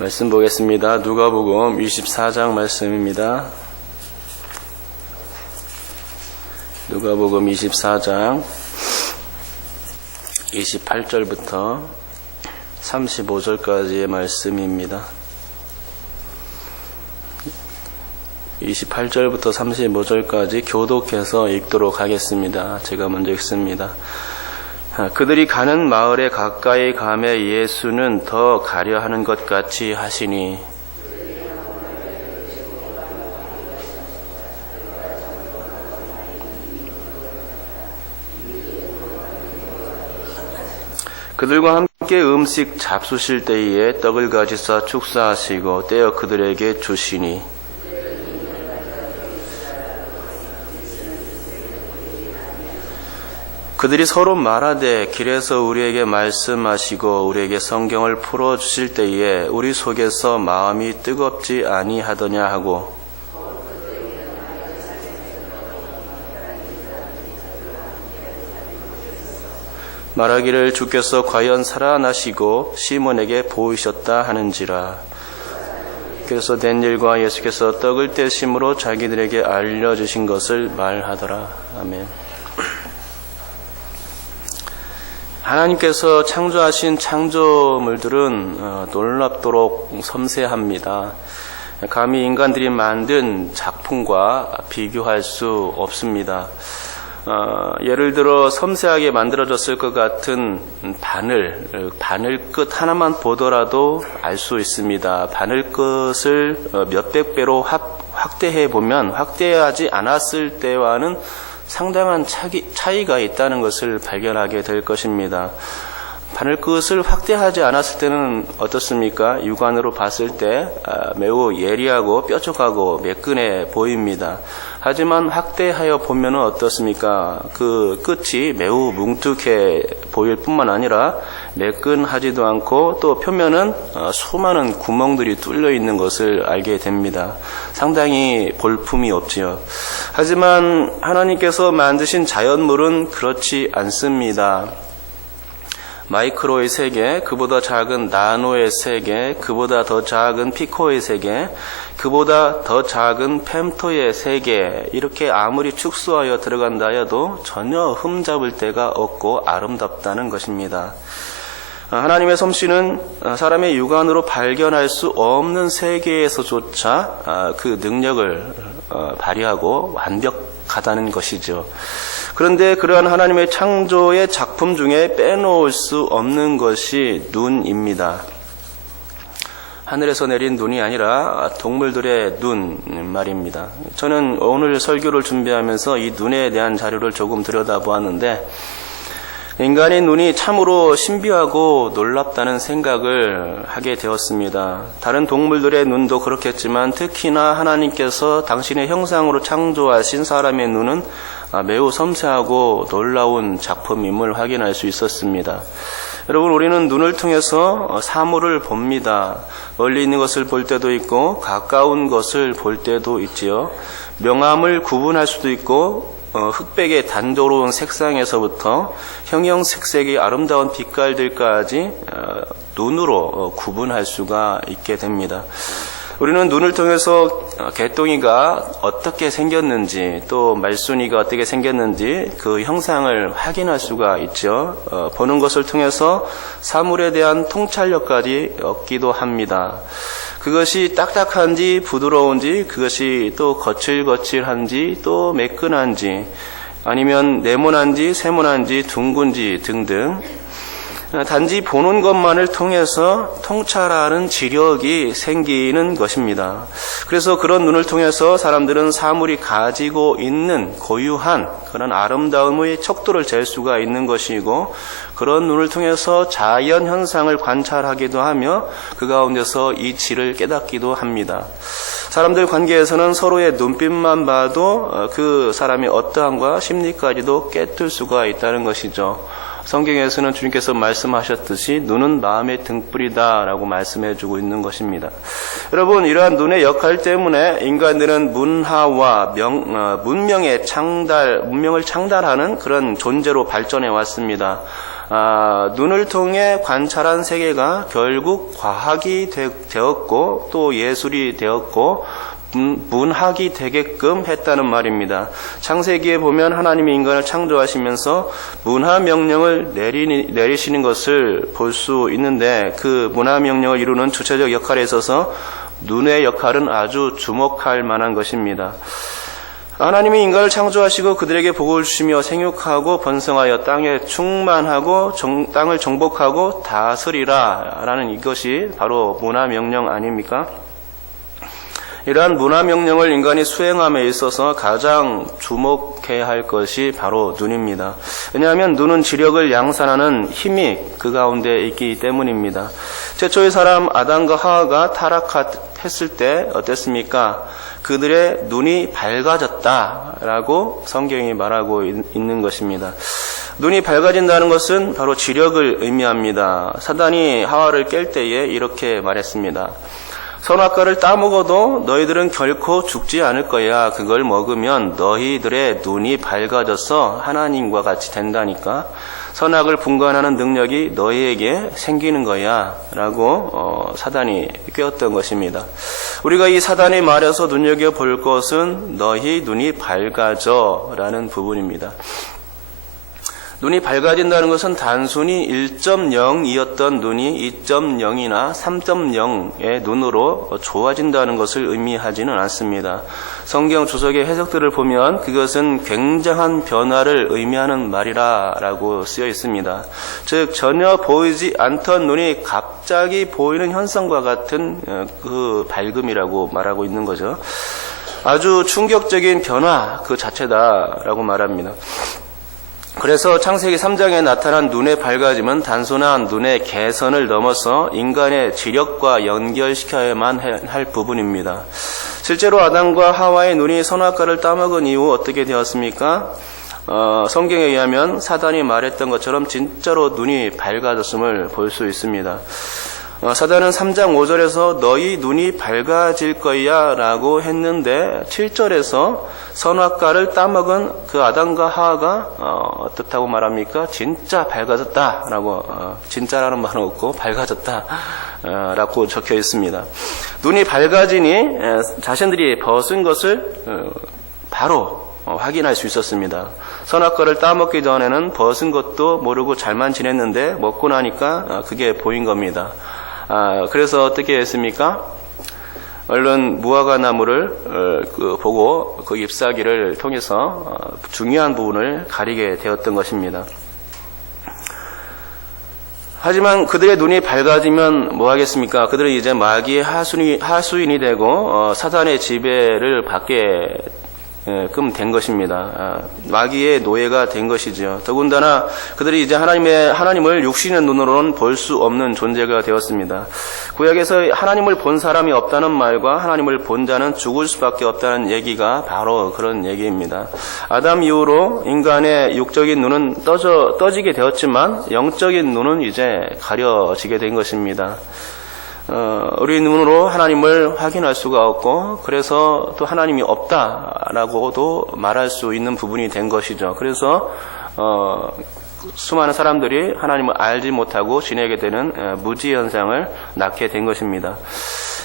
말씀 보겠습니다. 누가복음 24장 말씀입니다. 누가복음 24장 28절부터 35절까지의 말씀입니다. 28절부터 35절까지 교독해서 읽도록 하겠습니다. 제가 먼저 읽습니다. 그들이 가는 마을에 가까이 가매 예수는 더 가려 하는 것 같이 하시니 그들과 함께 음식 잡수실 때에 떡을 가지사 축사하시고 떼어 그들에게 주시니 그들이 서로 말하되 길에서 우리에게 말씀하시고 우리에게 성경을 풀어주실 때에 우리 속에서 마음이 뜨겁지 아니하더냐 하고 말하기를 주께서 과연 살아나시고 시몬에게 보이셨다 하는지라. 그래서 된 일과 예수께서 떡을 떼심으로 자기들에게 알려주신 것을 말하더라. 아멘. 하나님께서 창조하신 창조물들은 놀랍도록 섬세합니다. 감히 인간들이 만든 작품과 비교할 수 없습니다. 예를 들어 섬세하게 만들어졌을 것 같은 바늘 끝 하나만 보더라도 알 수 있습니다. 바늘 끝을 몇백 배로 확대해 보면 확대하지 않았을 때와는 상당한 차이가 있다는 것을 발견하게 될 것입니다. 바늘끝을 확대하지 않았을 때는 어떻습니까? 육안으로 봤을 때 매우 예리하고 뾰족하고 매끈해 보입니다. 하지만 확대하여 보면 어떻습니까? 그 끝이 매우 뭉툭해 보일 뿐만 아니라 매끈하지도 않고 또 표면은 수많은 구멍들이 뚫려 있는 것을 알게 됩니다. 상당히 볼품이 없지요. 하지만 하나님께서 만드신 자연물은 그렇지 않습니다. 마이크로의 세계, 그보다 작은 나노의 세계, 그보다 더 작은 피코의 세계, 그보다 더 작은 펨토의 세계, 이렇게 아무리 축소하여 들어간다 해도 전혀 흠잡을 데가 없고 아름답다는 것입니다. 하나님의 솜씨는 사람의 육안으로 발견할 수 없는 세계에서조차 그 능력을 발휘하고 완벽하다는 것이죠. 그런데 그러한 하나님의 창조의 작품 중에 빼놓을 수 없는 것이 눈입니다. 하늘에서 내린 눈이 아니라 동물들의 눈 말입니다. 저는 오늘 설교를 준비하면서 이 눈에 대한 자료를 조금 들여다보았는데 인간의 눈이 참으로 신비하고 놀랍다는 생각을 하게 되었습니다. 다른 동물들의 눈도 그렇겠지만 특히나 하나님께서 당신의 형상으로 창조하신 사람의 눈은 매우 섬세하고 놀라운 작품임을 확인할 수 있었습니다. 여러분, 우리는 눈을 통해서 사물을 봅니다. 멀리 있는 것을 볼 때도 있고 가까운 것을 볼 때도 있지요. 명암을 구분할 수도 있고 흑백의 단조로운 색상에서부터 형형색색의 아름다운 빛깔들까지 눈으로 구분할 수가 있게 됩니다. 우리는 눈을 통해서 개똥이가 어떻게 생겼는지 또 말순이가 어떻게 생겼는지 그 형상을 확인할 수가 있죠. 보는 것을 통해서 사물에 대한 통찰력까지 얻기도 합니다. 그것이 딱딱한지 부드러운지, 그것이 또 거칠거칠한지 또 매끈한지, 아니면 네모난지 세모난지 둥근지 등등 단지 보는 것만을 통해서 통찰하는 지력이 생기는 것입니다. 그래서 그런 눈을 통해서 사람들은 사물이 가지고 있는 고유한 그런 아름다움의 척도를 잴 수가 있는 것이고, 그런 눈을 통해서 자연 현상을 관찰하기도 하며 그 가운데서 이 질을 깨닫기도 합니다. 사람들 관계에서는 서로의 눈빛만 봐도 그 사람의 어떠함과 심리까지도 깨뜨릴 수가 있다는 것이죠. 성경에서는 주님께서 말씀하셨듯이 눈은 마음의 등불이다 라고 말씀해주고 있는 것입니다. 여러분, 이러한 눈의 역할 때문에 인간들은 문화와 문명을 창달하는 그런 존재로 발전해 왔습니다. 눈을 통해 관찰한 세계가 결국 과학이 되었고 또 예술이 되었고 문학이 되게끔 했다는 말입니다. 창세기에 보면 하나님이 인간을 창조하시면서 문화명령을 내리시는 것을 볼 수 있는데 그 문화명령을 이루는 주체적 역할에 있어서 눈의 역할은 아주 주목할 만한 것입니다. 하나님이 인간을 창조하시고 그들에게 복을 주시며 생육하고 번성하여 땅에 충만하고 땅을 정복하고 다스리라 라는 이것이 바로 문화명령 아닙니까? 이러한 문화명령을 인간이 수행함에 있어서 가장 주목해야 할 것이 바로 눈입니다. 왜냐하면 눈은 지력을 양산하는 힘이 그 가운데 있기 때문입니다. 최초의 사람 아담과 하와가 타락했을 때 어땠습니까? 그들의 눈이 밝아졌다라고 성경이 말하고 있는 것입니다. 눈이 밝아진다는 것은 바로 지력을 의미합니다. 사단이 하와를 깰 때에 이렇게 말했습니다. 선악과를 따먹어도 너희들은 결코 죽지 않을 거야. 그걸 먹으면 너희들의 눈이 밝아져서 하나님과 같이 된다니까. 선악을 분간하는 능력이 너희에게 생기는 거야 라고 사단이 꾀었던 것입니다. 우리가 이 사단의 말에서 눈여겨볼 것은 너희 눈이 밝아져 라는 부분입니다. 눈이 밝아진다는 것은 단순히 1.0이었던 눈이 2.0이나 3.0의 눈으로 좋아진다는 것을 의미하지는 않습니다. 성경 주석의 해석들을 보면 그것은 굉장한 변화를 의미하는 말이라고 쓰여 있습니다. 즉 전혀 보이지 않던 눈이 갑자기 보이는 현상과 같은 그 밝음이라고 말하고 있는 거죠. 아주 충격적인 변화 그 자체다라고 말합니다. 그래서 창세기 3장에 나타난 눈의 밝아짐은 단순한 눈의 개선을 넘어서 인간의 지력과 연결시켜야만 할 부분입니다. 실제로 아담과 하와의 눈이 선악과를 따먹은 이후 어떻게 되었습니까? 성경에 의하면 사단이 말했던 것처럼 진짜로 눈이 밝아졌음을 볼 수 있습니다. 사단은 3장 5절에서 너희 눈이 밝아질 거야 라고 했는데 7절에서 선악과를 따먹은 그 아담과 하와가 어떻다고 말합니까? 진짜 밝아졌다 라고 진짜라는 말은 없고 밝아졌다 라고 적혀 있습니다. 눈이 밝아지니 자신들이 벗은 것을 바로 확인할 수 있었습니다. 선악과를 따먹기 전에는 벗은 것도 모르고 잘만 지냈는데 먹고 나니까 그게 보인 겁니다. 그래서 어떻게 했습니까? 얼른 무화과 나무를 보고 그 잎사귀를 통해서 중요한 부분을 가리게 되었던 것입니다. 하지만 그들의 눈이 밝아지면 뭐 하겠습니까? 그들은 이제 마귀의 하수인이 되고 사단의 지배를 받게 된 것입니다. 마귀의 노예가 된 것이죠. 더군다나 그들이 이제 하나님을 육신의 눈으로는 볼 수 없는 존재가 되었습니다. 구약에서 하나님을 본 사람이 없다는 말과 하나님을 본 자는 죽을 수밖에 없다는 얘기가 바로 그런 얘기입니다. 아담 이후로 인간의 육적인 눈은 떠지게 되었지만 영적인 눈은 이제 가려지게 된 것입니다. 우리 눈으로 하나님을 확인할 수가 없고 그래서 또 하나님이 없다라고도 말할 수 있는 부분이 된 것이죠. 그래서 수많은 사람들이 하나님을 알지 못하고 지내게 되는 무지 현상을 낳게 된 것입니다.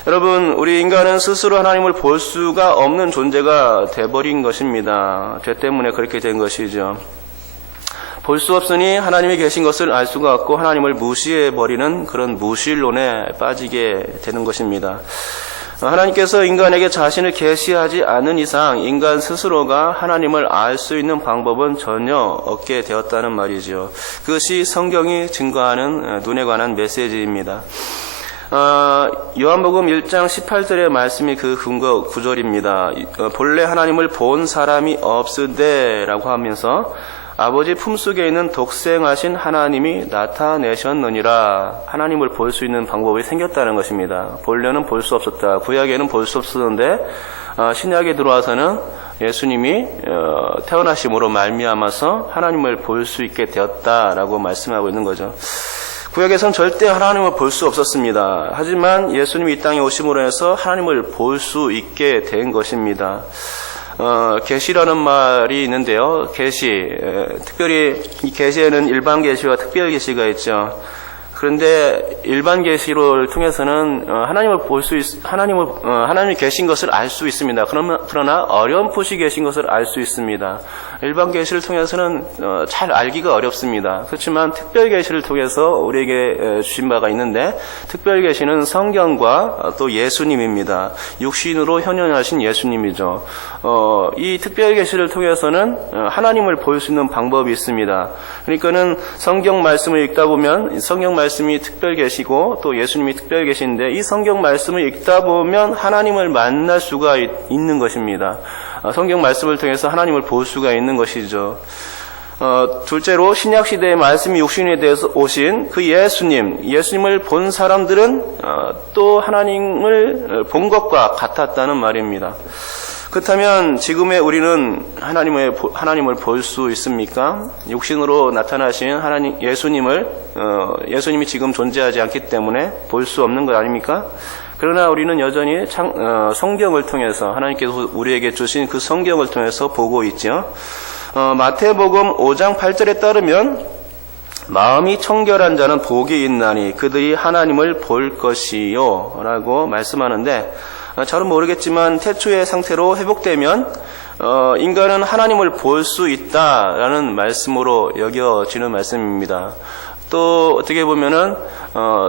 여러분, 우리 인간은 스스로 하나님을 볼 수가 없는 존재가 돼버린 것입니다. 죄 때문에 그렇게 된 것이죠. 볼 수 없으니 하나님이 계신 것을 알 수가 없고 하나님을 무시해버리는 그런 무신론에 빠지게 되는 것입니다. 하나님께서 인간에게 자신을 계시하지 않은 이상 인간 스스로가 하나님을 알 수 있는 방법은 전혀 없게 되었다는 말이죠. 그것이 성경이 증거하는 눈에 관한 메시지입니다. 요한복음 1장 18절의 말씀이 그 근거 구절입니다. 본래 하나님을 본 사람이 없으되 라고 하면서 아버지 품속에 있는 독생하신 하나님이 나타내셨느니라. 하나님을 볼 수 있는 방법이 생겼다는 것입니다. 본래는 볼 수 없었다. 구약에는 볼 수 없었는데 신약에 들어와서는 예수님이 태어나심으로 말미암아서 하나님을 볼 수 있게 되었다라고 말씀하고 있는 거죠. 구약에서는 절대 하나님을 볼 수 없었습니다. 하지만 예수님이 이 땅에 오심으로 해서 하나님을 볼 수 있게 된 것입니다. 계시라는 말이 있는데요. 계시, 특별히 이 계시에는 일반 계시와 특별 계시가 있죠. 그런데 일반 계시를 통해서는 하나님이 계신 것을 알 수 있습니다. 그러나 어렴풋이 계신 것을 알 수 있습니다. 일반 계시를 통해서는 잘 알기가 어렵습니다. 그렇지만 특별 계시를 통해서 우리에게 주신 바가 있는데, 특별 계시는 성경과 또 예수님입니다. 육신으로 현현하신 예수님이죠. 이 특별 계시를 통해서는 하나님을 볼 수 있는 방법이 있습니다. 그러니까는 성경 말씀을 읽다 보면 성경 말씀이 특별 계시고 또 예수님이 특별 계신데, 이 성경 말씀을 읽다 보면 하나님을 만날 수가 있는 것입니다. 성경 말씀을 통해서 하나님을 볼 수가 있는 것이죠. 둘째로 신약시대의 말씀이 육신에 대해서 오신 그 예수님을 본 사람들은 또 하나님을 본 것과 같았다는 말입니다. 그렇다면 지금의 우리는 하나님을 볼 수 있습니까? 육신으로 나타나신 예수님이 지금 존재하지 않기 때문에 볼 수 없는 것 아닙니까? 그러나 우리는 여전히 성경을 통해서, 하나님께서 우리에게 주신 그 성경을 통해서 보고 있죠. 마태복음 5장 8절에 따르면 마음이 청결한 자는 복이 있나니 그들이 하나님을 볼 것이요 라고 말씀하는데, 잘은 모르겠지만 태초의 상태로 회복되면 인간은 하나님을 볼 수 있다라는 말씀으로 여겨지는 말씀입니다. 또 어떻게 보면은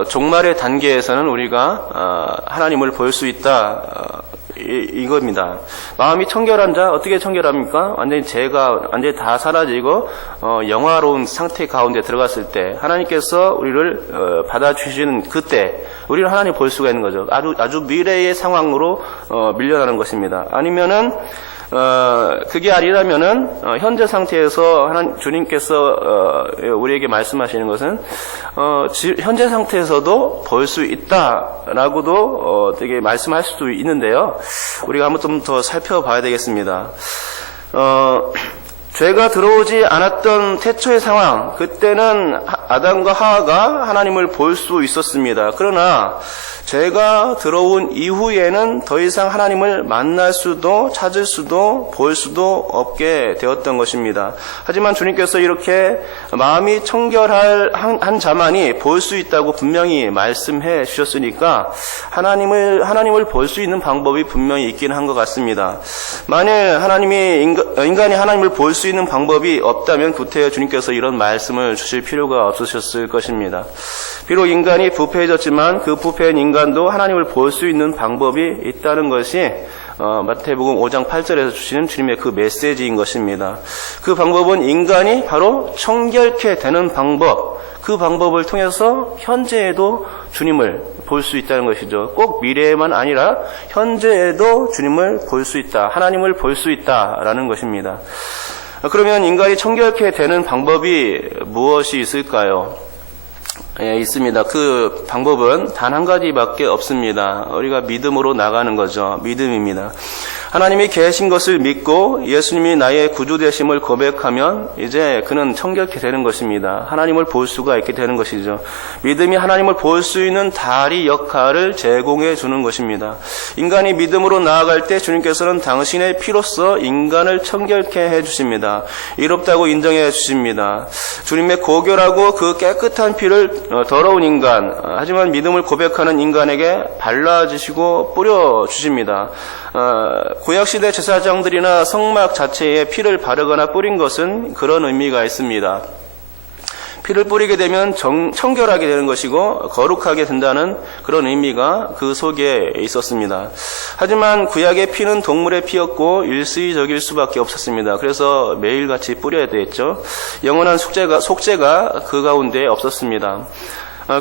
종말의 단계에서는 우리가 하나님을 볼 수 있다, 이겁니다. 마음이 청결한 자, 어떻게 청결합니까? 완전히 죄가 완전히 다 사라지고 영화로운 상태 가운데 들어갔을 때, 하나님께서 우리를 받아주시는 그때 우리는 하나님 볼 수가 있는 거죠. 아주 미래의 상황으로 밀려나는 것입니다. 아니면은 그게 아니라면은 현재 상태에서 주님께서 우리에게 말씀하시는 것은 현재 상태에서도 볼 수 있다라고도 되게 말씀할 수도 있는데요. 우리가 한번 좀 더 살펴봐야 되겠습니다. 죄가 들어오지 않았던 태초의 상황, 그때는 아담과 하와가 하나님을 볼 수 있었습니다. 그러나 죄가 들어온 이후에는 더 이상 하나님을 만날 수도 찾을 수도 볼 수도 없게 되었던 것입니다. 하지만 주님께서 이렇게 마음이 청결할 한 자만이 볼 수 있다고 분명히 말씀해 주셨으니까 하나님을 볼 수 있는 방법이 분명히 있긴 한 것 같습니다. 만일 인간이 하나님을 볼 수 있는 방법이 없다면 구태여 주님께서 이런 말씀을 주실 필요가 없으셨을 것입니다. 비록 인간이 부패해졌지만 그 부패한 인간도 하나님을 볼 수 있는 방법이 있다는 것이 마태복음 5장 8절에서 주시는 주님의 그 메시지인 것입니다. 그 방법은 인간이 바로 청결케 되는 방법, 그 방법을 통해서 현재에도 주님을 볼 수 있다는 것이죠. 꼭 미래에만 아니라 현재에도 주님을 볼 수 있다, 하나님을 볼 수 있다라는 것입니다. 그러면 인간이 청결케 되는 방법이 무엇이 있을까요? 있습니다. 그 방법은 단 한 가지밖에 없습니다. 우리가 믿음으로 나가는 거죠. 믿음입니다. 하나님이 계신 것을 믿고 예수님이 나의 구주 되심을 고백하면 이제 그는 청결케 되는 것입니다. 하나님을 볼 수가 있게 되는 것이죠. 믿음이 하나님을 볼 수 있는 다리 역할을 제공해 주는 것입니다. 인간이 믿음으로 나아갈 때 주님께서는 당신의 피로써 인간을 청결케 해 주십니다. 이롭다고 인정해 주십니다. 주님의 고결하고 그 깨끗한 피를 더러운 인간, 하지만 믿음을 고백하는 인간에게 발라주시고 뿌려주십니다. 구약시대 제사장들이나 성막 자체에 피를 바르거나 뿌린 것은 그런 의미가 있습니다. 피를 뿌리게 되면 청결하게 되는 것이고 거룩하게 된다는 그런 의미가 그 속에 있었습니다. 하지만 구약의 피는 동물의 피였고 일시적일 수밖에 없었습니다. 그래서 매일같이 뿌려야 되겠죠. 영원한 속죄가 그 가운데 없었습니다.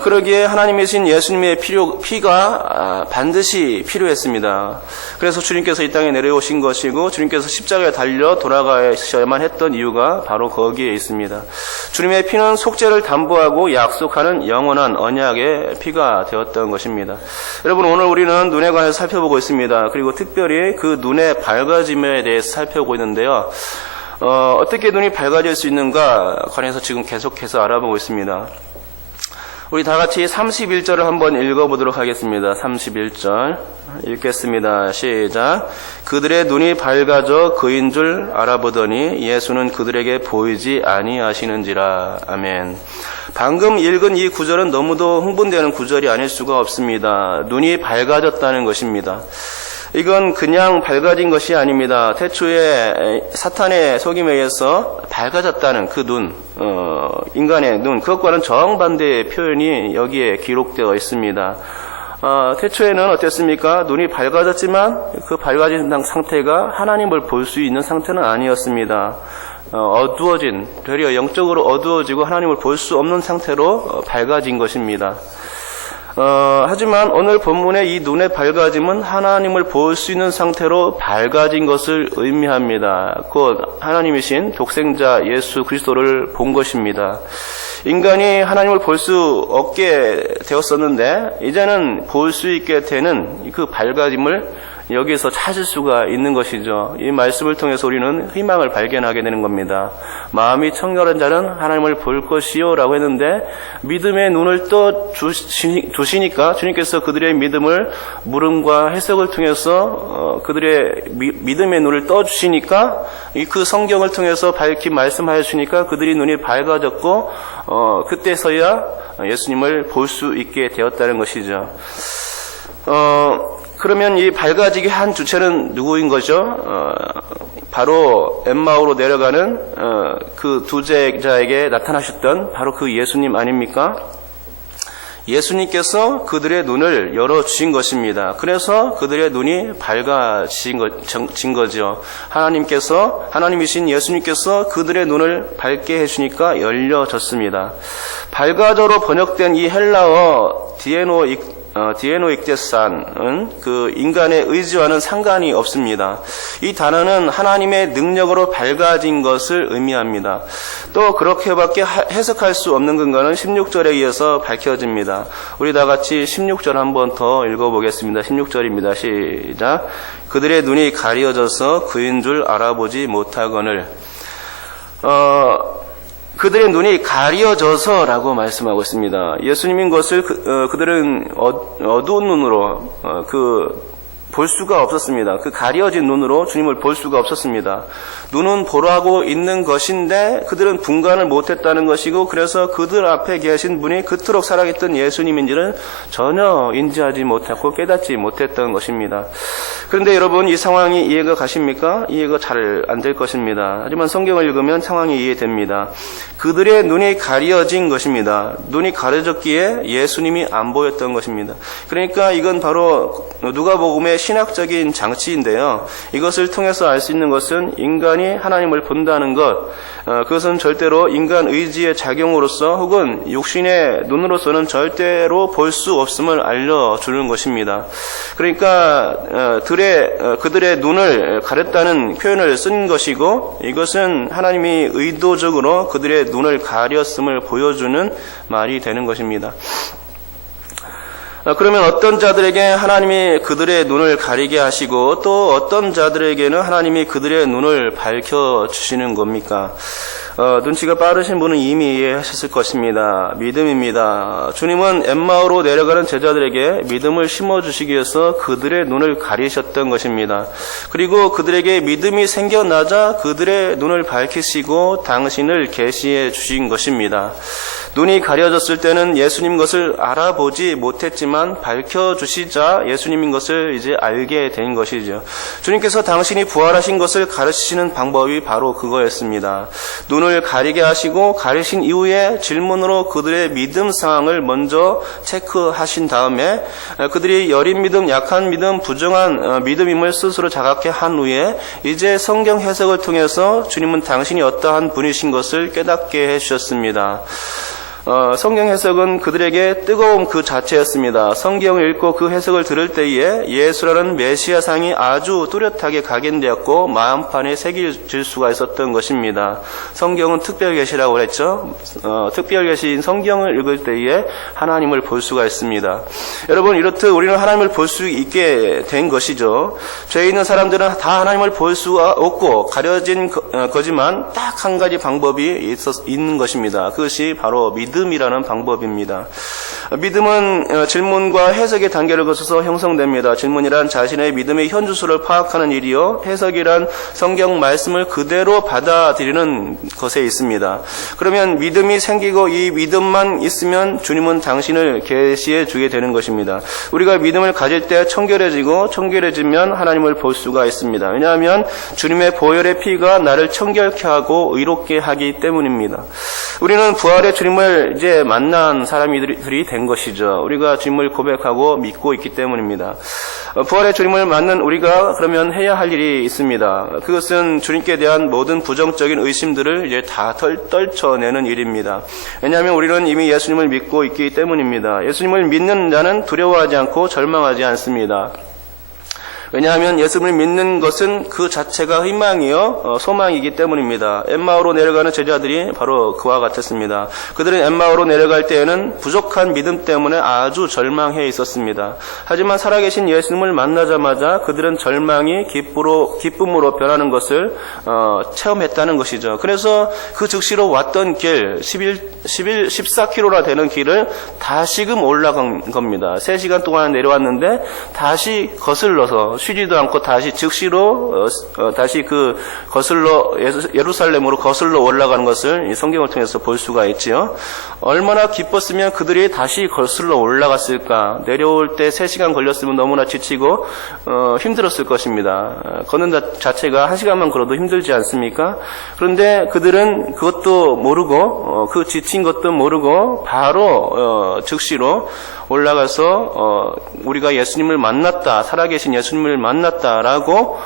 그러기에 하나님이신 예수님의 피가 반드시 필요했습니다. 그래서 주님께서 이 땅에 내려오신 것이고 주님께서 십자가에 달려 돌아가셔야만 했던 이유가 바로 거기에 있습니다. 주님의 피는 속죄를 담보하고 약속하는 영원한 언약의 피가 되었던 것입니다. 여러분, 오늘 우리는 눈에 관해서 살펴보고 있습니다. 그리고 특별히 그 눈의 밝아짐에 대해서 살펴보고 있는데요. 어떻게 눈이 밝아질 수 있는가 관해서 지금 계속해서 알아보고 있습니다. 우리 다 같이 31절을 한번 읽어보도록 하겠습니다. 31절 읽겠습니다. 시작. 그들의 눈이 밝아져 그인 줄 알아보더니 예수는 그들에게 보이지 아니하시는지라. 아멘. 방금 읽은 이 구절은 너무도 흥분되는 구절이 아닐 수가 없습니다. 눈이 밝아졌다는 것입니다. 이건 그냥 밝아진 것이 아닙니다. 태초에 사탄의 속임에 의해서 밝아졌다는 그 눈, 인간의 눈, 그것과는 정반대의 표현이 여기에 기록되어 있습니다. 태초에는 어땠습니까? 눈이 밝아졌지만 그 밝아진 상태가 하나님을 볼 수 있는 상태는 아니었습니다. 어두워진, 되려 영적으로 어두워지고 하나님을 볼 수 없는 상태로 밝아진 것입니다. 하지만 오늘 본문의 이 눈의 밝아짐은 하나님을 볼 수 있는 상태로 밝아진 것을 의미합니다. 곧 하나님이신 독생자 예수 그리스도를 본 것입니다. 인간이 하나님을 볼 수 없게 되었었는데 이제는 볼 수 있게 되는 그 밝아짐을 여기에서 찾을 수가 있는 것이죠. 이 말씀을 통해서 우리는 희망을 발견하게 되는 겁니다. 마음이 청결한 자는 하나님을 볼 것이요 라고 했는데 믿음의 눈을 떠 주시니까 주님께서 그들의 믿음을 물음과 해석을 통해서 그들의 믿음의 눈을 떠 주시니까 그 성경을 통해서 밝히 말씀하여 주시니까 그들이 눈이 밝아졌고 그때서야 예수님을 볼 수 있게 되었다는 것이죠. 그러면 이 밝아지게 한 주체는 누구인 거죠? 바로 엠마오로 내려가는 그 두 제자에게 나타나셨던 바로 그 예수님 아닙니까? 예수님께서 그들의 눈을 열어주신 것입니다. 그래서 그들의 눈이 밝아진 거죠. 하나님이신 예수님께서 그들의 눈을 밝게 해주니까 열려졌습니다. 밝아져로 번역된 이 헬라어 디에노익테산은 그 인간의 의지와는 상관이 없습니다. 이 단어는 하나님의 능력으로 밝아진 것을 의미합니다. 또 그렇게밖에 해석할 수 없는 근거는 16절에 의해서 밝혀집니다. 우리 다 같이 16절 한번 더 읽어보겠습니다. 16절입니다. 시작. 그들의 눈이 가려져서 그인 줄 알아보지 못하거늘. 그들의 눈이 가려져서라고 말씀하고 있습니다. 예수님인 것을 그들은 어두운 눈으로 볼 수가 없었습니다. 그 가려진 눈으로 주님을 볼 수가 없었습니다. 눈은 보라고 있는 것인데 그들은 분간을 못했다는 것이고 그래서 그들 앞에 계신 분이 그토록 사랑했던 예수님인지를 전혀 인지하지 못하고 깨닫지 못했던 것입니다. 그런데 여러분 이 상황이 이해가 가십니까? 이해가 잘 안 될 것입니다. 하지만 성경을 읽으면 상황이 이해됩니다. 그들의 눈이 가려진 것입니다. 눈이 가려졌기에 예수님이 안 보였던 것입니다. 그러니까 이건 바로 누가복음의 신학적인 장치인데요. 이것을 통해서 알 수 있는 것은 인간이 하나님을 본다는 것, 그것은 절대로 인간 의지의 작용으로서 혹은 육신의 눈으로서는 절대로 볼 수 없음을 알려주는 것입니다. 그러니까 그들의 눈을 가렸다는 표현을 쓴 것이고 이것은 하나님이 의도적으로 그들의 눈을 가렸음을 보여주는 말이 되는 것입니다. 그러면 어떤 자들에게 하나님이 그들의 눈을 가리게 하시고 또 어떤 자들에게는 하나님이 그들의 눈을 밝혀주시는 겁니까? 눈치가 빠르신 분은 이미 이해하셨을 것입니다. 믿음입니다. 주님은 엠마오로 내려가는 제자들에게 믿음을 심어주시기 위해서 그들의 눈을 가리셨던 것입니다. 그리고 그들에게 믿음이 생겨나자 그들의 눈을 밝히시고 당신을 계시해 주신 것입니다. 눈이 가려졌을 때는 예수님 것을 알아보지 못했지만 밝혀주시자 예수님인 것을 이제 알게 된 것이죠. 주님께서 당신이 부활하신 것을 가르치시는 방법이 바로 그거였습니다. 눈을 가리게 하시고 가리신 이후에 질문으로 그들의 믿음 상황을 먼저 체크하신 다음에 그들이 여린 믿음, 약한 믿음, 부정한 믿음임을 스스로 자각해 한 후에 이제 성경 해석을 통해서 주님은 당신이 어떠한 분이신 것을 깨닫게 해주셨습니다. 성경 해석은 그들에게 뜨거움 그 자체였습니다. 성경을 읽고 그 해석을 들을 때에 예수라는 메시아상이 아주 뚜렷하게 각인되었고 마음판에 새겨질 수가 있었던 것입니다. 성경은 특별계시라고 했죠. 특별계시인 성경을 읽을 때에 하나님을 볼 수가 있습니다. 여러분 이렇듯 우리는 하나님을 볼 수 있게 된 것이죠. 죄 있는 사람들은 다 하나님을 볼 수가 없고 가려진 거지만 딱 한 가지 방법이 있는 것입니다. 그것이 바로 믿음 믿음이라는 방법입니다. 믿음은 질문과 해석의 단계를 거쳐서 형성됩니다. 질문이란 자신의 믿음의 현주소를 파악하는 일이요, 해석이란 성경 말씀을 그대로 받아들이는 것에 있습니다. 그러면 믿음이 생기고 이 믿음만 있으면 주님은 당신을 계시해 주게 되는 것입니다. 우리가 믿음을 가질 때 청결해지고 청결해지면 하나님을 볼 수가 있습니다. 왜냐하면 주님의 보혈의 피가 나를 청결케 하고 의롭게 하기 때문입니다. 우리는 부활의 주님을 이제 만난 사람들이 된 것이죠. 우리가 주님을 고백하고 믿고 있기 때문입니다. 부활의 주님을 만난 우리가 그러면 해야 할 일이 있습니다. 그것은 주님께 대한 모든 부정적인 의심들을 이제 다 떨쳐내는 일입니다. 왜냐하면 우리는 이미 예수님을 믿고 있기 때문입니다. 예수님을 믿는 자는 두려워하지 않고 절망하지 않습니다. 왜냐하면 예수님을 믿는 것은 그 자체가 희망이요, 소망이기 때문입니다. 엠마오로 내려가는 제자들이 바로 그와 같았습니다. 그들은 엠마오로 내려갈 때에는 부족한 믿음 때문에 아주 절망해 있었습니다. 하지만 살아계신 예수님을 만나자마자 그들은 절망이 기쁨으로 변하는 것을 체험했다는 것이죠. 그래서 그 즉시로 왔던 길, 14km나 되는 길을 다시금 올라간 겁니다. 3시간 동안 내려왔는데 다시 거슬러서 쉬지도 않고 다시 즉시로 다시 예루살렘으로 거슬러 올라가는 것을 이 성경을 통해서 볼 수가 있지요. 얼마나 기뻤으면 그들이 다시 거슬러 올라갔을까. 내려올 때 3시간 걸렸으면 너무나 지치고 힘들었을 것입니다. 걷는 자체가 1시간만 걸어도 힘들지 않습니까? 그런데 그들은 그것도 모르고 그 지친 것도 모르고 바로 즉시로 올라가서 우리가 예수님을 만났다, 살아계신 예수님을 만났다라고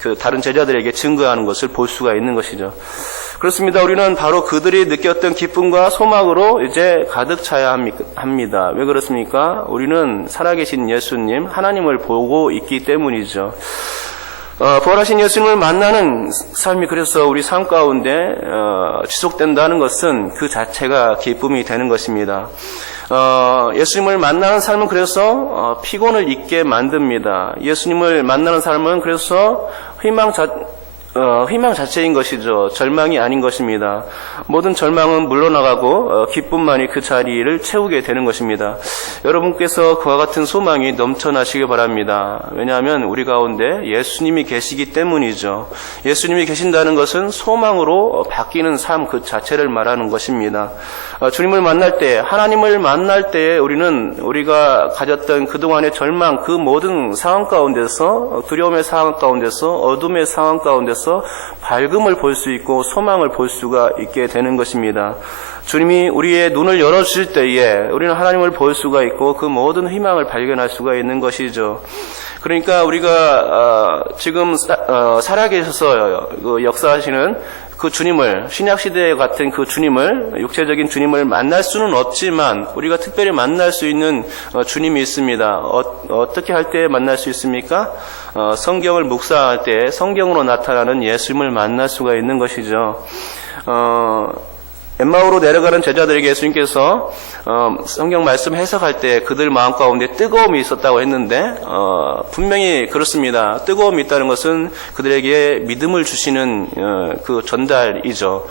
그 다른 제자들에게 증거하는 것을 볼 수가 있는 것이죠. 그렇습니다. 우리는 바로 그들이 느꼈던 기쁨과 소망으로 이제 가득 차야 합니다. 왜 그렇습니까? 우리는 살아계신 예수님, 하나님을 보고 있기 때문이죠. 부활하신 예수님을 만나는 삶이 그래서 우리 삶 가운데 지속된다는 것은 그 자체가 기쁨이 되는 것입니다. 예수님을 만나는 삶은 그래서 피곤을 잊게 만듭니다. 예수님을 만나는 삶은 그래서 희망 자체인 것이죠. 절망이 아닌 것입니다. 모든 절망은 물러나가고 기쁨만이 그 자리를 채우게 되는 것입니다. 여러분께서 그와 같은 소망이 넘쳐나시길 바랍니다. 왜냐하면 우리 가운데 예수님이 계시기 때문이죠. 예수님이 계신다는 것은 소망으로 바뀌는 삶 그 자체를 말하는 것입니다. 주님을 만날 때, 하나님을 만날 때에 우리가 가졌던 그동안의 절망, 그 모든 상황 가운데서, 두려움의 상황 가운데서, 어둠의 상황 가운데서 밝음을 볼 수 있고 소망을 볼 수가 있게 되는 것입니다. 주님이 우리의 눈을 열어주실 때에 우리는 하나님을 볼 수가 있고 그 모든 희망을 발견할 수가 있는 것이죠. 그러니까 우리가 지금 살아계셔서 역사하시는 그 주님을, 신약시대 같은 그 주님을, 육체적인 주님을 만날 수는 없지만 우리가 특별히 만날 수 있는 주님이 있습니다. 어떻게 할 때 만날 수 있습니까? 성경을 묵상할 때 성경으로 나타나는 예수님을 만날 수가 있는 것이죠. 엠마오로 내려가는 제자들에게 예수님께서 성경 말씀 해석할 때 그들 마음 가운데 뜨거움이 있었다고 했는데 분명히 그렇습니다. 뜨거움이 있다는 것은 그들에게 믿음을 주시는 그 전달이죠.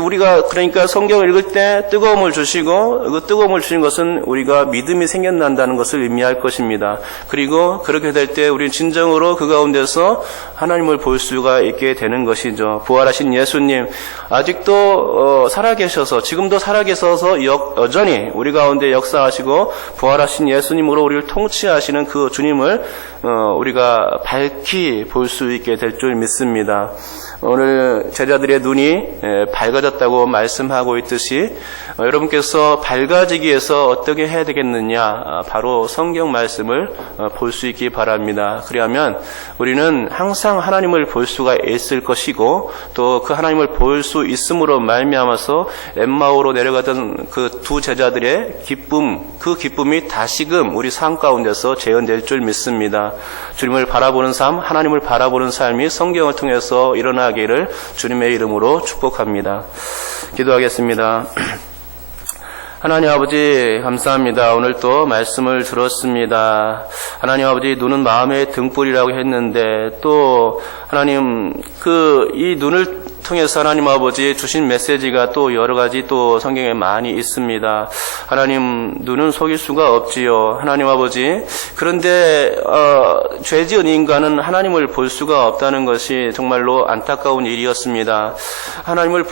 우리가 그러니까 성경을 읽을 때 뜨거움을 주시고 그 뜨거움을 주신 것은 우리가 믿음이 생겨난다는 것을 의미할 것입니다. 그리고 그렇게 될 때 우리는 진정으로 그 가운데서 하나님을 볼 수가 있게 되는 것이죠. 부활하신 예수님 아직도 살아계셔서 지금도 살아계셔서 여전히 우리 가운데 역사하시고 부활하신 예수님으로 우리를 통치하시는 그 주님을 우리가 밝히 볼 수 있게 될 줄 믿습니다. 오늘 제자들의 눈이 밝아졌다고 말씀하고 있듯이 여러분께서 밝아지기 위해서 어떻게 해야 되겠느냐, 바로 성경 말씀을 볼 수 있기 바랍니다. 그리하면 우리는 항상 하나님을 볼 수가 있을 것이고 또 그 하나님을 볼 수 있음으로 말미암아서 엠마오로 내려가던 그 두 제자들의 기쁨, 그 기쁨이 다시금 우리 삶 가운데서 재현될 줄 믿습니다. 주님을 바라보는 삶, 하나님을 바라보는 삶이 성경을 통해서 일어나기를 주님의 이름으로 축복합니다. 기도하겠습니다. 하나님 아버지 감사합니다. 오늘 또 말씀을 들었습니다. 하나님 아버지 눈은 마음의 등불이라고 했는데 또 하나님 이 눈을 통해서 하나님 아버지 주신 메시지가 또 여러 가지 또 성경에 많이 있습니다. 하나님 눈은 속일 수가 없지요. 하나님 아버지, 그런데 죄 지은 인간은 하나님을 볼 수가 없다는 것이 정말로 안타까운 일이었습니다. 하나님을